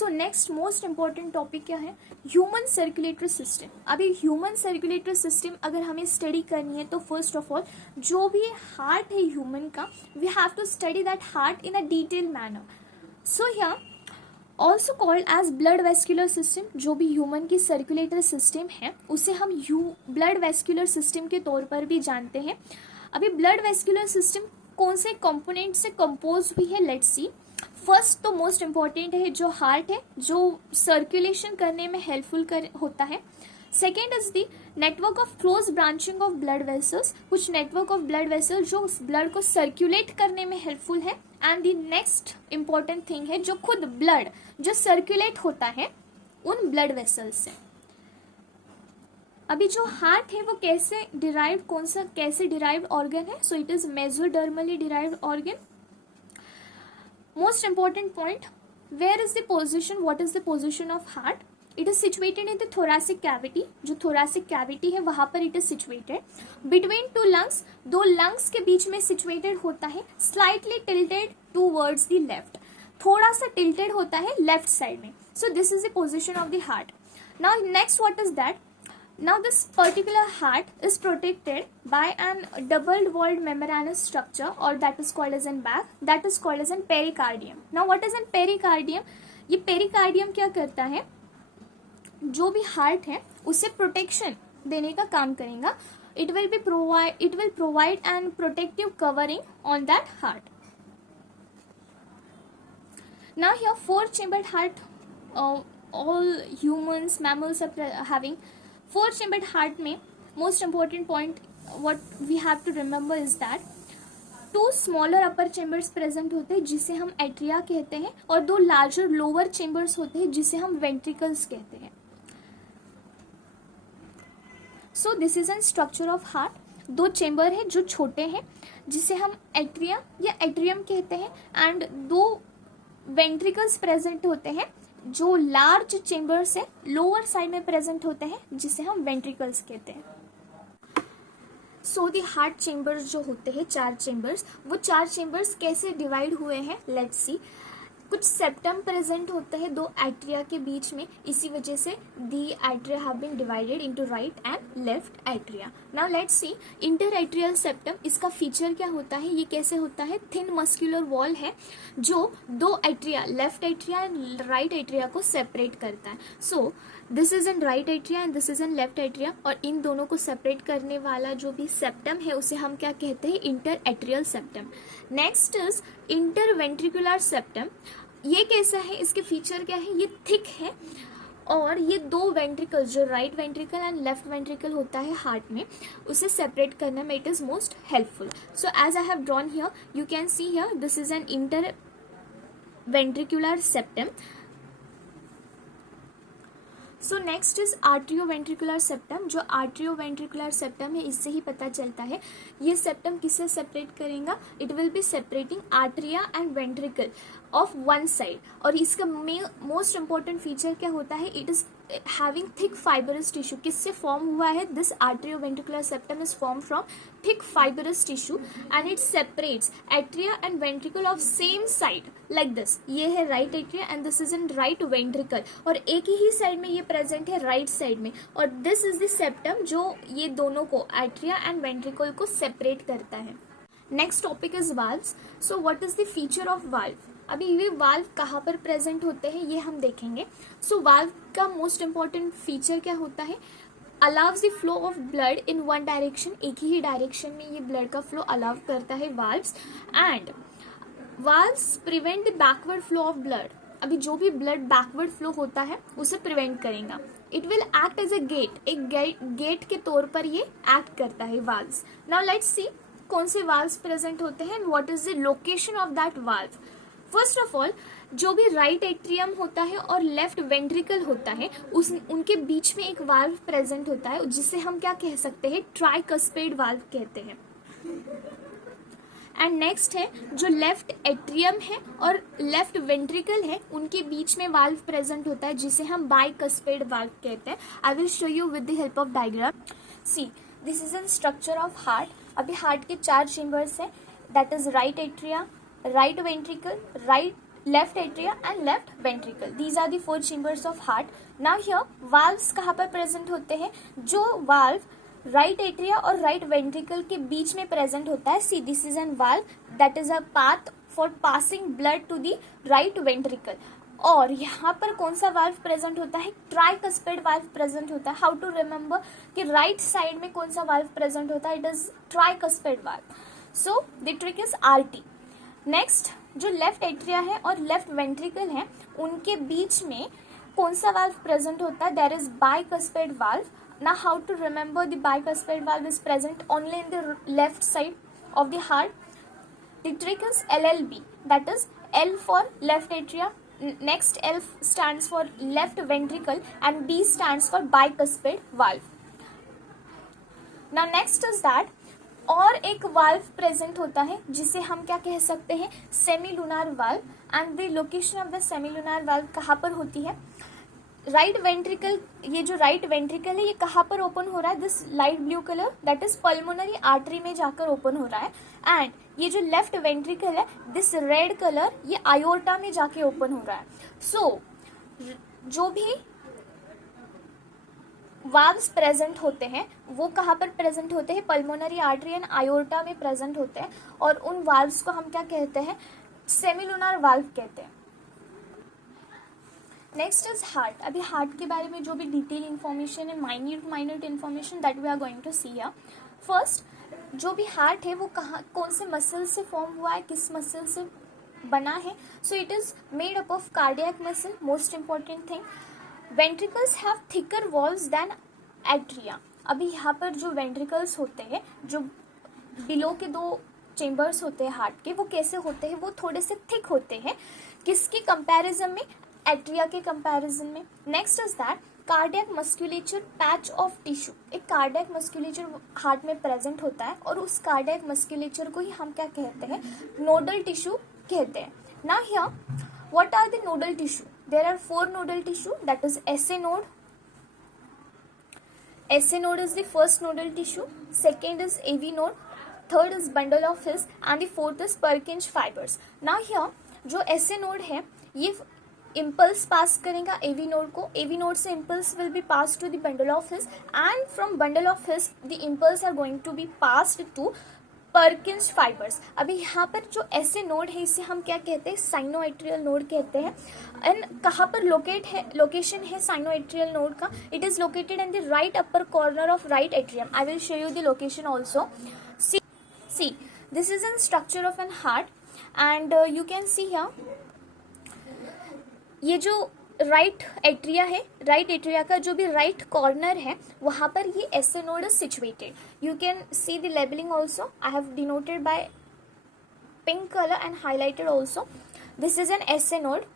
So next most important topic क्या है, human circulatory system. अभी ह्यूमन सर्कुलेटरी सिस्टम अगर हमें स्टडी करनी है तो फर्स्ट ऑफ ऑल जो भी हार्ट है ह्यूमन का, we have to study that heart in a detail manner. So here also called as blood vascular system, जो भी ह्यूमन की सर्कुलेटरी सिस्टम है उसे हम ब्लड वेस्कुलर सिस्टम के तौर पर भी जानते हैं। अभी ब्लड वेस्कुलर सिस्टम कौन से कंपोनेंट से कंपोज हुई है, लेट्स सी। फर्स्ट तो मोस्ट इंपॉर्टेंट है जो हार्ट है, जो सर्कुलेशन करने में हेल्पफुल होता है। Second is the network of close branching of blood vessels, कुछ नेटवर्क ऑफ ब्लड वेसल जो ब्लड को सर्कुलेट करने में हेल्पफुल है। And the next important thing है जो खुद ब्लड जो सर्कुलेट होता है उन ब्लड वेसल्स से। अभी जो हार्ट है वो कैसे डिराइव्ड, कौन सा कैसे डिराइव्ड ऑर्गन है, so it is mesodermally derived organ. Most important point, where is the position, what is the position of heart, it is situated in the thoracic cavity, जो थोरैसिक कैविटी है वहां पर it is situated between two lungs, दो lungs के बीच में situated होता है, slightly tilted towards the left, थोड़ा सा टिल्टेड होता है लेफ्ट साइड में। So this is the position of the heart. Now next what is that, now this particular heart is protected by an double walled membranous structure, or that is called as an bag, that is called as an pericardium. Now what is an pericardium, ये pericardium क्या करता है, जो भी heart है उसे protection देने का काम करेगा। it will provide an protective covering on that heart. Now here four chambered heart, all humans, mammals are having four chambered heart में most important point what we have to remember is that two smaller upper chambers present होते हैं जिसे हम atria कहते हैं, और दो larger lower chambers होते हैं जिसे हम वेंट्रिकल्स कहते हैं। So this is an structure of heart. दो चेम्बर है जो छोटे हैं जिसे हम एट्रिया या एट्रियम कहते हैं, एंड दो वेंट्रिकल्स प्रेजेंट होते हैं जो लार्ज चेम्बर से लोअर साइड में प्रेजेंट होते हैं जिसे हम वेंट्रिकल्स कहते हैं। सो द हार्ट चेम्बर्स जो होते हैं, चार चेम्बर्स, वो चार चेम्बर्स कैसे डिवाइड हुए हैं, लेट्स सी। कुछ सेप्टम प्रेजेंट होते हैं दो एट्रिया के बीच में, इसी वजह से the atria have been divided into right and left atria. Now let's see inter atrial septum, इसका फीचर क्या होता है, ये कैसे होता है, थिन मस्कुलर वॉल है जो दो atria, left atria and right atria को सेपरेट करता है। सो this is N right atria and this is N left atria, और इन दोनों को सेपरेट करने वाला जो भी सेप्टम है उसे हम क्या कहते हैं, inter atrial septum. Next is inter ventricular septum. ये कैसा है, इसके फीचर क्या है, ये थिक है और ये दो वेंट्रिकल जो right ventricle and left ventricle होता है हार्ट में, उसे सेपरेट करने में it is most helpful. So as I have drawn here, you can see here this is an inter ventricular septum. So next is atrioventricular septum. जो atrioventricular septum है इससे ही पता चलता है ये सेप्टम किससे सेपरेट करेगा, it will be separating atria and ventricle of one side. और इसका मोस्ट इंपॉर्टेंट फीचर क्या होता है, it is having thick fibrous tissue. किससे फॉर्म हुआ है, this atrioventricular septum is form from thick fibrous tissue and it separates atria and ventricle of same side like this. ये है right atria and this is in right ventricle, और एक ही side में ये present है right side में, और this is the septum जो ये दोनों को एट्रिया एंड वेंट्रिकल को सेपरेट करता है। Next topic is valves. So what is the feature of valve, अभी ये वाल्व कहाँ पर प्रेजेंट होते हैं ये हम देखेंगे। सो वाल्व का मोस्ट इंपॉर्टेंट फीचर क्या होता है, allows the flow of blood in one direction, एक ही डायरेक्शन में ये ब्लड का फ्लो अलाउ करता है valves, and valves prevent the backward flow of blood. अभी जो भी ब्लड बैकवर्ड फ्लो होता है उसे प्रिवेंट करेगा। It will act as a gate, एक गेट के तौर पर ये एक्ट करता है वाल्व्स। नाउ लेट्स सी कौन से वाल्व्स प्रेजेंट होते हैं and what is the location of that valve. First of all जो भी राइट एट्रियम होता है और लेफ्ट वेंट्रिकल होता है उनके बीच में एक वाल्व प्रेजेंट होता है जिसे हम क्या कह सकते हैं, ट्राइकस्पेड वाल्व कहते हैं। एंड नेक्स्ट है जो लेफ्ट एट्रियम है और लेफ्ट वेंट्रिकल है उनके बीच में वाल्व प्रेजेंट होता है जिसे हम बाइकस्पेड वाल्व कहते हैं। आई will show you with the help of diagram. C this is an structure of heart. अभी हार्ट के चार चेम्बर्स हैं, that is right atria, right ventricle, right left atria and left ventricle. These are the 4 chambers of heart. Now here valves कहाँ पर present होते हैं? जो valve right atria और right ventricle के बीच में present होता है. See, this is an valve that is a path for passing blood to the right ventricle. और यहाँ पर कौन सा वाल्व प्रेजेंट होता है? ट्राइकस्पिड वाल्व प्रेजेंट होता है. हाउ टू रिमेम्बर कि राइट साइड में कौन सा वाल्व प्रेजेंट होता है? It is tricuspid valve. So the trick is RT. Next, जो लेफ्ट एट्रिया है और लेफ्ट वेंट्रिकल है उनके बीच में कौन सा वाल्व प्रेजेंट होता है? There is bicuspid valve. Now how to remember the bicuspid valve is present only in the left side of the heart. The trick is LLB, that is L for left atria, next L stands for left ventricle and B stands for bicuspid valve. Now next is that और एक valve present होता है जिसे हम क्या कह सकते हैं? Semilunar valve. And the location of the semilunar valve कहाँ पर होती है? Right ventricle. ये जो राइट वेंट्रिकल है ये कहाँ पर ओपन हो रहा है? This light blue colour that is pulmonary artery में जाकर ओपन हो रहा है. एंड ये जो लेफ्ट वेंट्रिकल है दिस रेड कलर ये आयोर्टा में जाके ओपन हो रहा है. सो जो भी वाल्व्स प्रेजेंट होते हैं वो कहाँ पर प्रेजेंट होते हैं? पल्मोनरी आर्टरी एंड आयोर्टा में प्रेजेंट होते हैं. और उन वाल्व्स को हम क्या कहते हैं? सेमीलुनार वाल्व कहते हैं. Next is heart. अभी हार्ट के बारे में जो भी डिटेल इन्फॉर्मेशन है, minute information that we are going to see here. First, जो भी हार्ट है वो कहाँ कौन से मसल से फॉर्म हुआ है, किस मसल से बना है? So it is made up of cardiac muscle. Most important thing, ventricles have thicker walls than atria. अभी यहाँ पर जो वेंट्रिकल्स होते हैं, जो बिलो के 2 चेम्बर्स होते हैं हार्ट के, वो कैसे होते हैं? वो थोड़े से थिक होते हैं. किसके कंपैरिजन में? एट्रिया के कंपैरिजन में. Next is that cardiac musculature patch of tissue. एक कार्डियक मस्कुलेचर हार्ट में प्रेजेंट होता है और उस कार्डियक मस्कुलेचर को ही हम क्या कहते हैं? नोडल टिश्यू कहते हैं. Now here what are the nodal tissue? There are 4 nodal tissue, that is SA node. SA node is the first nodal tissue, second is AV node, third is bundle of His and the fourth is Purkinje fibers. Now here जो SA node है ये impulse पास करेगा AV node को. AV node से impulse will be passed to the bundle of His and from bundle of His the impulse are going to be passed to Purkinje fibers. अभी यहाँ पर जो SA node है इसे हम क्या कहते हैं? साइनोएट्रियल नोड कहते हैं. एंड कहाँ पर लोकेशन है साइनोएट्रियल नोड का? It is located in the right upper corner of right atrium. I will show you the location also. See this is an structure of an heart and you can see here ये जो right atria है, right atria का जो भी right corner है वहाँ पर ये SA node is situated. You can see the labeling also. I have denoted by pink color and highlighted also. This is an SA node.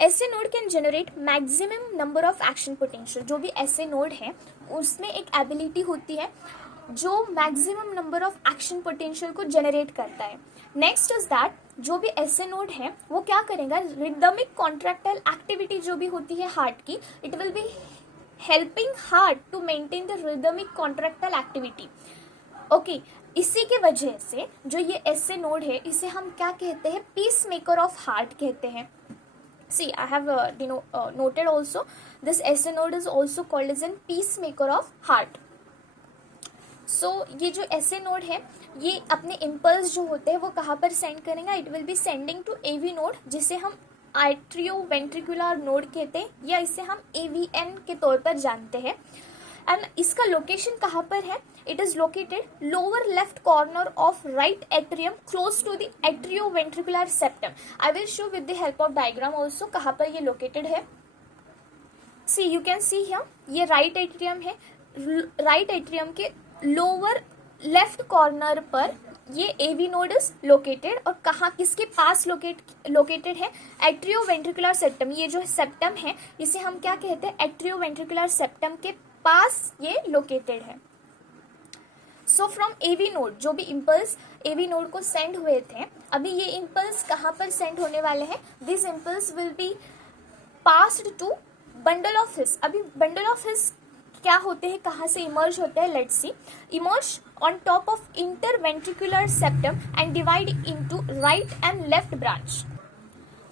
SA node can generate maximum number of action potential. जो भी SA node है उसमें एक ability होती है जो maximum number of action potential को generate करता है. नेक्स्ट इज दैट जो भी SA node है वो क्या करेगा? रिदमिक कॉन्ट्रैक्टाइल एक्टिविटी जो भी होती है हार्ट की, it will be helping heart to maintain the rhythmic contractile activity. Okay, इसी के वजह से जो ये SA node है इसे हम क्या कहते हैं? पीस मेकर ऑफ हार्ट कहते हैं. See, I have noted also this SA node is also called as an peacemaker of heart. So ये जो SA node है ये अपने इम्पल्स जो होते हैं वो कहाँ पर सेंड करेगा? It will be sending to AV node जिसे हम आर्ट्रियोवेंट्रिकुलर नोड कहते हैं या इसे हम AVN के तौर पर जानते हैं. एंड इसका लोकेशन कहाँ पर है? It is located lower left corner of right atrium close to the atrioventricular septum. I will show with the help of diagram also कहाँ पर ये लोकेटेड है. See you can see here ये right atrium है. Right atrium के lower left corner पर ये AV node is located. और कहाँ किसके पास लोकेटेड है? Atrioventricular septum. ये जो सेप्टम है इसे हम क्या कहते हैं? एट्रियोवेंट्रिकुलर सेप्टम के पास ये लोकेटेड है. सो फ्रॉम AV node जो भी इम्पल्स AV node को सेंड हुए थे, अभी ये इम्पल्स कहाँ पर सेंड होने वाले हैं? This impulse will be passed to bundle of His. अभी बंडल ऑफ हिस क्या होते हैं, कहाँ से इमर्ज होते हैं, let's see. Emerge on top of interventricular septum and divide into right and left branch.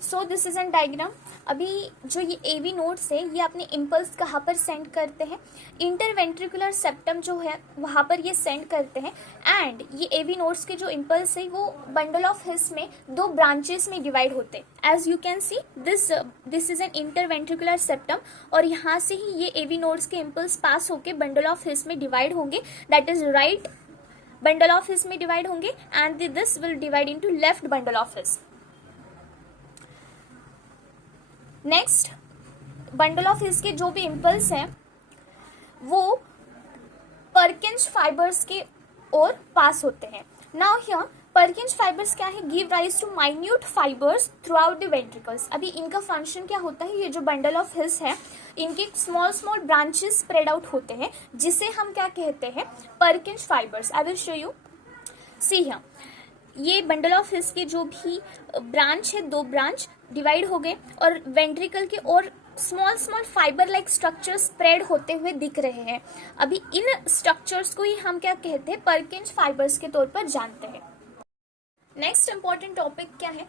So this is N diagram. अभी जो ये एवी नोड्स है ये अपने इम्पल्स कहाँ पर सेंड करते हैं, इंटरवेंट्रिकुलर सेप्टम जो है वहाँ पर ये सेंड करते हैं. एंड ये एवी नोड्स के जो इम्पल्स है वो बंडल ऑफ हिस में दो ब्रांचेस में डिवाइड होते हैं. As you can see this is an interventricular septum, और यहाँ से ही ये एवी नोड्स के इम्पल्स पास होके बंडल ऑफ हिस में डिवाइड होंगे, that is right bundle of हिस में डिवाइड होंगे, and this will divide into left bundle of his. Next, bundle of हिस के जो भी इम्पल्स हैं वो परकिंस फाइबर्स के ओर पास होते हैं. नाउ हियर परकिंस फाइबर्स क्या है, give rise to minute fibres throughout the ventricles. अभी इनका फंक्शन क्या होता है, ये जो बंडल ऑफ हिस है इनके small small branches spread out होते हैं जिसे हम क्या कहते हैं, Perkins fibres. I will show you. C here, ये बंडल ऑफ हिस के जो भी ब्रांच है, दो ब्रांच डिवाइड हो गए और वेंट्रिकल के और small small fibre like structures spread होते हुए दिख रहे हैं. अभी इन स्ट्रक्चर्स को ही हम क्या कहते हैं, परकिंस फाइबर्स के तौर पर जानते हैं. नेक्स्ट इंपॉर्टेंट टॉपिक क्या है,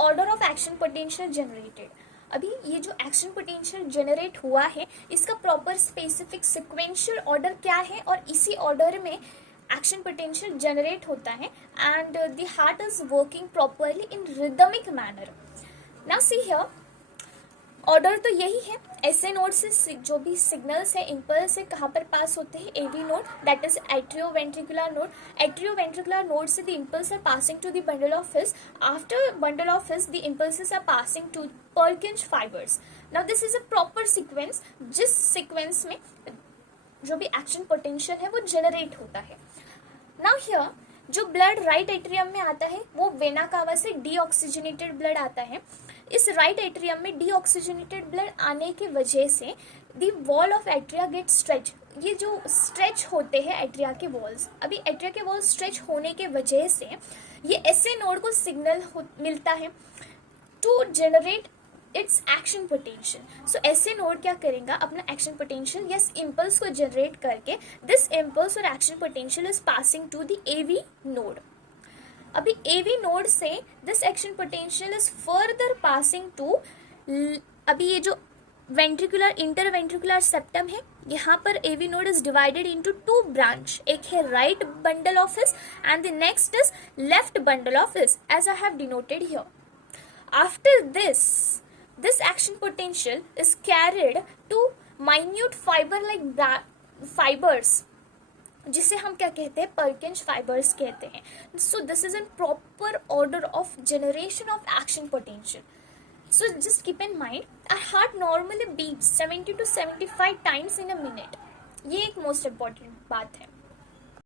order of action potential generated. अभी ये जो एक्शन पोटेंशियल जनरेट हुआ है इसका प्रॉपर स्पेसिफिक सिक्वेंशियल ऑर्डर क्या है, और इसी ऑर्डर में एक्शन पोटेंशियल जनरेट होता है, and the heart is working properly in rhythmic manner. Now see here, order तो यही है. एसए नोड से जो भी सिग्नल्स है, इम्पल्स है, कहाँ पर पास होते हैं, AV node, that is atrioventricular node. Atrioventricular node से the impulse are passing to the bundle of His. After bundle of His the impulses are passing to Purkinje fibres. Now this is a proper sequence, जिस sequence में जो भी action potential है वो generate होता है. Now here, जो blood right atrium में आता है वो वेना कावा से डीऑक्सीजनेटेड ब्लड आता है. इस राइट एट्रियम में डीऑक्सीजनेटेड ब्लड आने की वजह से the wall of atria get stretch. ये जो स्ट्रेच होते हैं एट्रिया के वॉल्स, अभी एट्रिया के वॉल्स स्ट्रेच होने के वजह से ये एसए नोड को सिग्नल मिलता है to generate its action potential. So SA node क्या करेगा, अपना एक्शन पोटेंशियल या इम्पल्स को जनरेट करके दिस इम्पल्स और action potential is passing to the AV node. अभी एवी नोड से this action potential is further passing to, अभी ये जो वेंट्रिकुलर इंटरवेंट्रिकुलर सेप्टम है यहाँ पर AV node is divided into two branch. एक है right bundle of His and the next is left bundle of His, as I have denoted here. After this action potential is carried to minute fiber like fibers, जिसे हम क्या कहते हैं, Perkins fibres कहते हैं. So this is an proper order of generation of action potential. So just keep in mind, our heart normally beats 70 to 75 times in a minute. ये एक most important बात है.